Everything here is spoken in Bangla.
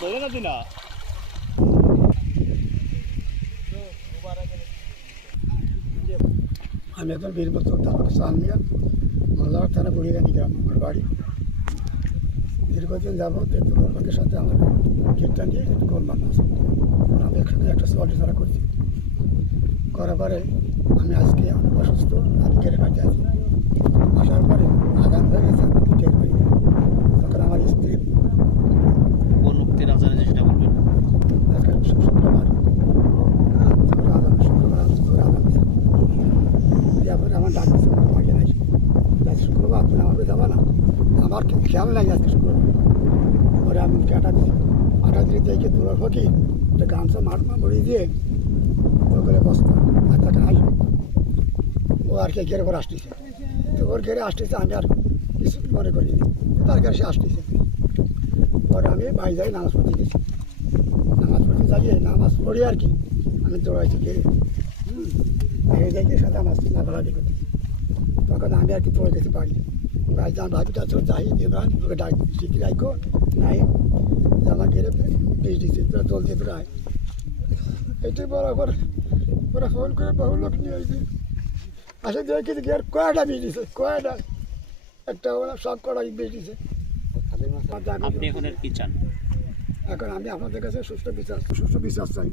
আমি এখন 20 বছর সালমিয়া মোল্লার থানা বুড়িগানি গ্রাম আমার বাড়ি। দীর্ঘদিন যাবত লোকের সাথে আমার গেটটা নিয়ে একটু গোলমাল আছে। আমি একসাথে একটা সল্ট ছাড়া করছি, করার পরে আমি আজকে অনেক অসুস্থ, আমি কেড়ে বাড়িতে আছি। আসার পরে আদান হয়ে গেছে, আমি তো টের পাই। তখন আমার স্ত্রী কোন মুক্তির আজানে চেষ্টা করবেন? শুক্রবার তারপরে আমার ডাক দিচ্ছে আমাকে নাই, শুক্রবার তুমি আমাকে যাবা না, আমার খেয়াল নাই আজকে শুক্রবার। পরে আমি আটা দিই, আটা দিয়ে দেখে তোলার ফকি একটা গামছা মাঠ মরিয়ে দিয়ে ওগুলো বস্তা বাচ্চাটা আসবে, ও আর কে ঘেরে পর আসতেছে। তো ওর ঘেরে আসতেছে, আমি আর কিছু মনে করি তার ঘরে সে আসতেছে। পরে আমি বাড়ি যাই নামাজ পড়তে গেছি, নামাজ পড়তে যাইয়ে নামাজ পড়ি আর কি আমি দৌড়াইছি ঘেরে দেখে সাথে আমার লাফালাফি করতে। তখন আমি আর কি পড়ে গেছি বাড়ি। বাড়ি যান ভাবিটা চলে যাই দেবান ওকে ডাক শিখি রাখো নাই যে আমার ঘেরে বেশ দিচ্ছে, তোরা জল দিয়ে তোরা এটাই বরাবর ওরা ফোন করে বহু লোক নিয়ে আসছে। আসে দেখি ঘের কয়টা বেশ দিছে, কয়টা একটা ওরা সব কটা বেশ দিছে। আপনি এখন কি চান? এখন আমি আপনাদের কাছে সুস্থ বিশ্বাস চাই।